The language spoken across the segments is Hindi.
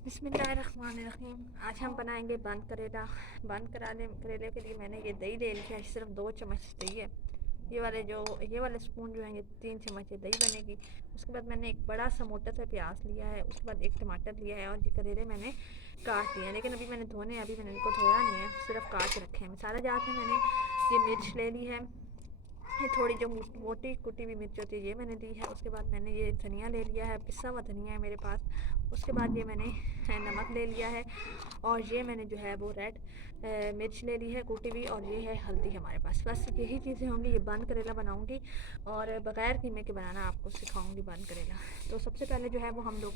बिस्मिल्लाहिर्रहमानिर्रहीम। आज हम बनाएंगे बंद करेला। बंद कराने करेले के लिए मैंने ये दही ले लिया है, सिर्फ 2 चम्मच दही है। ये वाले स्पून जो है ये 3 चम्मच दही बनेगी। उसके बाद मैंने एक बड़ा सा मोटा सा प्याज लिया है, उसके बाद एक टमाटर लिया है और ये करेले मैंने काट लिए हैं। लेकिन अभी मैंने धोने अभी मैंने इनको धोया नहीं है, सिर्फ काट रखे हैं। मसाला जात में मैंने ये मिर्च ले ली है, ये थोड़ी जो मोटी कुटी हुई मिर्च होती है ये मैंने ली है। उसके बाद मैंने ये धनिया ले लिया है, पिसा हुआ धनिया है मेरे पास। उसके बाद ये मैंने नमक ले लिया है और ये मैंने जो है वो रेड मिर्च ले ली है कुटी हुई, और ये है हल्दी हमारे पास। बस यही चीज़ें होंगी। ये बंद करेला बनाऊंगी और बग़ैर कीमे के बनाना आपको सिखाऊंगी बंद करेला। तो सबसे पहले जो है वो हम लोग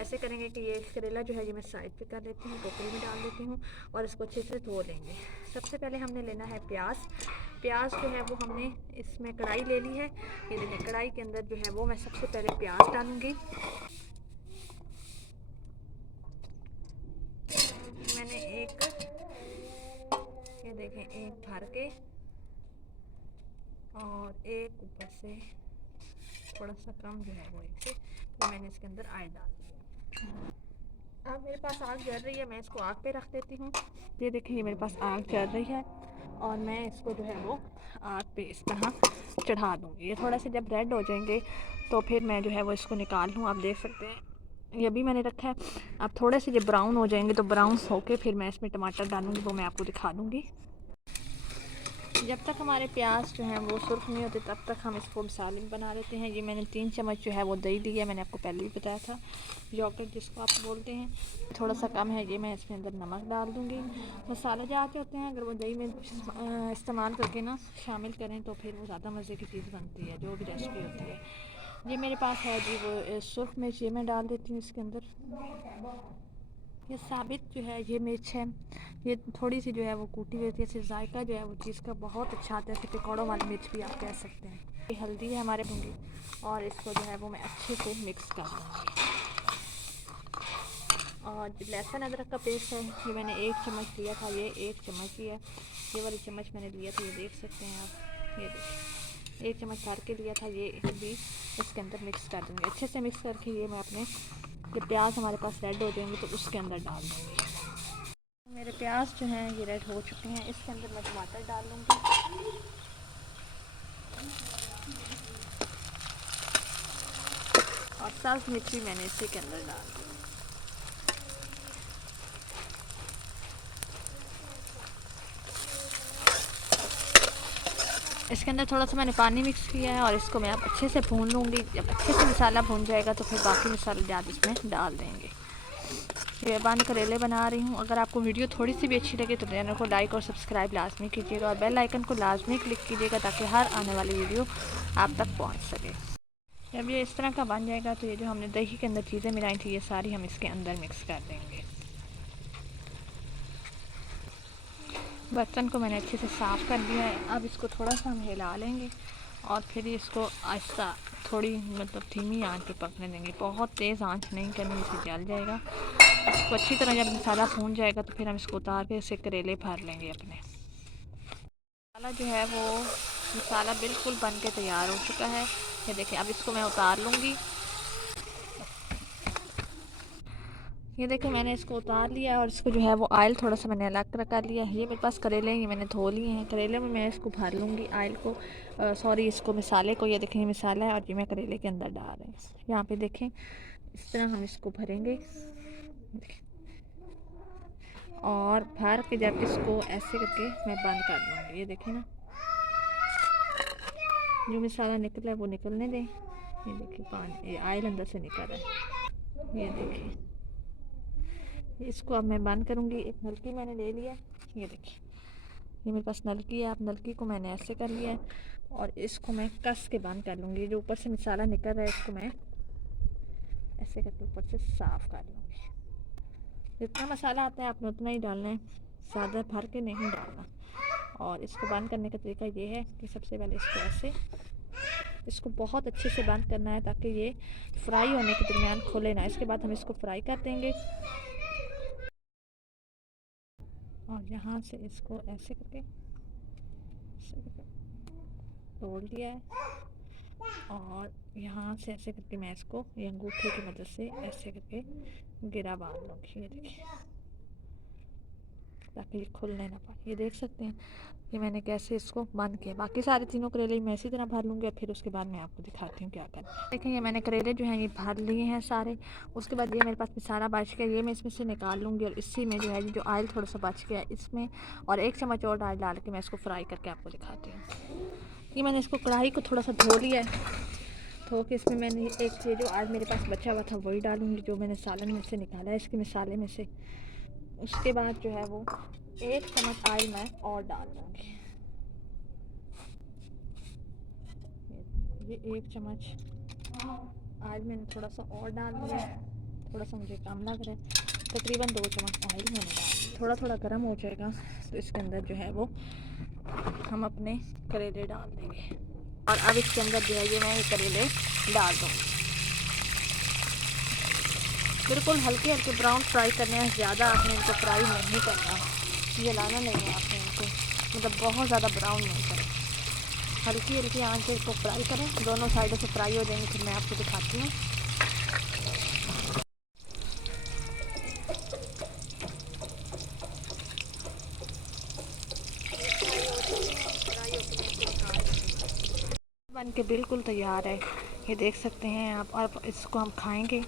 ऐसे करेंगे कि ये करेला जो है ये मैं साइड पे कर लेती हूँ, टोकरी में डाल देती हूँ और इसको अच्छे से धो लेंगे। सबसे पहले हमने लेना है प्याज। प्याज जो है वो हमने इसमें कढ़ाई ले ली है। ये देखिए कढ़ाई के अंदर जो है वो मैं सबसे पहले प्याज डालूंगी। मैंने एक ये देखें एक भर के और एक ऊपर से थोड़ा सा कम जो है वो एक से ये मैंने इसके अंदर आयल डाल दिया। अब मेरे पास आग जल रही है, मैं इसको आग पे रख देती हूँ। ये देखिए मेरे पास आग जल रही है और मैं इसको जो है वो आग पे इस तरह चढ़ा दूँगी। ये थोड़ा सा जब रेड हो जाएंगे तो फिर मैं जो है वो इसको निकाल लूँ। आप देख सकते हैं ये भी मैंने रखा है। अब थोड़े से जब ब्राउन हो जाएंगे तो ब्राउन होके फिर मैं इसमें टमाटर डालूँगी, वो मैं आपको दिखा दूँगी। जब तक हमारे प्याज जो हैं वो सुर्ख नहीं होते तब तक हम इसको मसाले में बना लेते हैं। ये मैंने 3 चम्मच जो है वो दही ली है, मैंने आपको पहले भी बताया था, योगर्ट जिसको आप बोलते हैं। थोड़ा सा कम है, ये मैं इसमें अंदर नमक डाल दूँगी। मसाले जाते होते हैं, अगर वो दही में इस्तेमाल करके ना शामिल करें तो फिर वो ज़्यादा मज़े की चीज़ बनती है, जो भी रेसिपी होती है। ये मेरे पास है जी वो सुर्ख मिर्च, ये मैं डाल देती हूँ इसके अंदर। ये साबित जो है ये मिर्च है, ये थोड़ी सी जो है वो कूटी हुई होती है, इससे जायका जो है वो चीज़ का बहुत अच्छा आता है। इसे पकौड़ों वाली मिर्च भी आप कह सकते हैं। ये हल्दी है हमारे मूंगी और इसको जो है वो मैं अच्छे से मिक्स कर दूँगी। और लहसुन अदरक का पेस्ट है, ये मैंने 1 चम्मच लिया था, ये 1 चम्मच ही है। ये वाली चम्मच मैंने लिया था, ये देख सकते हैं आप। ये देखिए 1 चम्मच भर के लिया था, ये भी इसके अंदर मिक्स कर दूँगी। अच्छे से मिक्स करके ये मैं अपने जब प्याज हमारे पास रेड हो जाएंगे तो उसके अंदर डाल दूँगी। मेरे प्याज जो हैं ये रेड हो चुके हैं, इसके अंदर मैं टमाटर डाल लूँगी और सब्ज़ मिर्च भी मैंने इसी के अंदर डाल दी। इसके अंदर थोड़ा सा मैंने पानी मिक्स किया है और इसको मैं अब अच्छे से भून लूँगी। जब अच्छे से मसाला भून जाएगा तो फिर बाकी मसाले जात इसमें डाल देंगे। ये बंद करेले बना रही हूँ। अगर आपको वीडियो थोड़ी सी भी अच्छी लगे तो चैनल को लाइक और सब्सक्राइब लाजमी कीजिएगा और बेल आइकन को लाजमी क्लिक कीजिएगा ताकि हर आने वाली वीडियो आप तक पहुँच सके। जब ये इस तरह का बन जाएगा तो ये जो हमने दही के अंदर चीज़ें मिलाई थी ये सारी हम इसके अंदर मिक्स कर देंगे। बर्तन को मैंने अच्छे से साफ़ कर दिया है। अब इसको थोड़ा सा हम हिला लेंगे और फिर इसको आहिस्ता थोड़ी मतलब धीमी आंच पे पकने देंगे। बहुत तेज़ आंच नहीं करनी, इसे जल जाएगा। इसको अच्छी तरह जब मसाला भून जाएगा तो फिर हम इसको उतार के इसे करेले भर लेंगे अपने। मसाला जो है वो मसाला बिल्कुल बन के तैयार हो चुका है। ये देखिए अब इसको मैं उतार लूँगी। ये देखिए मैंने इसको उतार लिया और इसको जो है वो आयल थोड़ा सा मैंने अलग कर लिया है। ये मेरे पास करेले हैं, ये मैंने धो लिए हैं। करेले में मैं इसको भर लूँगी आयल को, सॉरी इसको मसाले को। ये देखें मसाला है और ये मैं करेले के अंदर डाल रही हूँ। यहाँ पे देखें इस तरह हम इसको भरेंगे और भर के जब इसको ऐसे करके मैं बंद कर दूँगी। ये देखें ना जो मसाला निकला है वो निकलने दें। ये देखिए पानी ये आयल अंदर से निकल रहा है। ये देखिए इसको अब मैं बंद करूँगी। एक नलकी मैंने ले लिया, ये देखिए ये मेरे पास नलकी है। आप नलकी को मैंने ऐसे कर लिया है और इसको मैं कस के बंद कर लूँगी। जो ऊपर से मसाला निकल रहा है इसको मैं ऐसे करके ऊपर से साफ़ कर लूँगी। जितना मसाला आता है आपने उतना ही डालना है, ज़्यादा भर के नहीं डालना। और इसको बंद करने का तरीका ये है कि सबसे पहले इसको ऐसे इसको बहुत अच्छे से बंद करना है ताकि ये फ्राई होने के दरमियान खुले ना। इसके बाद हम इसको फ्राई कर देंगे और यहाँ से इसको ऐसे करके तोड़ लिया है और यहाँ से ऐसे करके मैं इसको ये अंगूठे की मदद से ऐसे करके गिरा बांध लूँगी। ये देखिए, ताकि ये खुलने ना पाए। ये देख सकते हैं कि मैंने कैसे इसको बंद किया। बाकी सारे तीनों करेले मैं इसी तरह भर लूँगी और फिर उसके बाद मैं आपको दिखाती हूँ क्या करना है। देखिए ये मैंने करेले जो हैं ये भर लिए हैं सारे। उसके बाद ये मेरे पास सारा बच गया, ये मैं इसमें से निकाल लूँगी और इसी में जो है जो ऑयल थोड़ा सा बच गया इसमें और 1 चम्मच और ऑयल डाल के मैं इसको फ्राई करके आपको दिखाती हूँ। ये मैंने इसको कढ़ाई को थोड़ा सा धो लिया है, धो के इसमें मैंने एक ये जो आज मेरे पास बचा हुआ था वही डालूँगी, जो मैंने सालन में से निकाला है इसके मसाले में से। उसके बाद जो है वो 1 चम्मच ऑयल मैं और डाल दूँगी। ये 1 चम्मच ऑयल मैंने थोड़ा सा और डाल दिया, थोड़ा सा मुझे कम लग रहा है, तकरीबन 2 चम्मच ऑयल मैंने डाल दिया। थोड़ा थोड़ा गर्म हो जाएगा तो इसके अंदर जो है वो हम अपने करेले डाल देंगे और अब इसके अंदर जो है ये मैं करेले डाल दूँगी। बिल्कुल हल्के हल्के ब्राउन फ्राई करने हैं, ज़्यादा आपने इनको फ्राई नहीं करना, जलाना नहीं है आपने इनको, मतलब बहुत ज़्यादा ब्राउन नहीं करें, हल्की हल्की आंच से इसको फ्राई करें। दोनों साइडों से फ्राई हो जाएंगे फिर मैं आपको दिखाती हूँ। बन के बिल्कुल तैयार है, ये देख सकते हैं आप। और इसको हम खाएंगे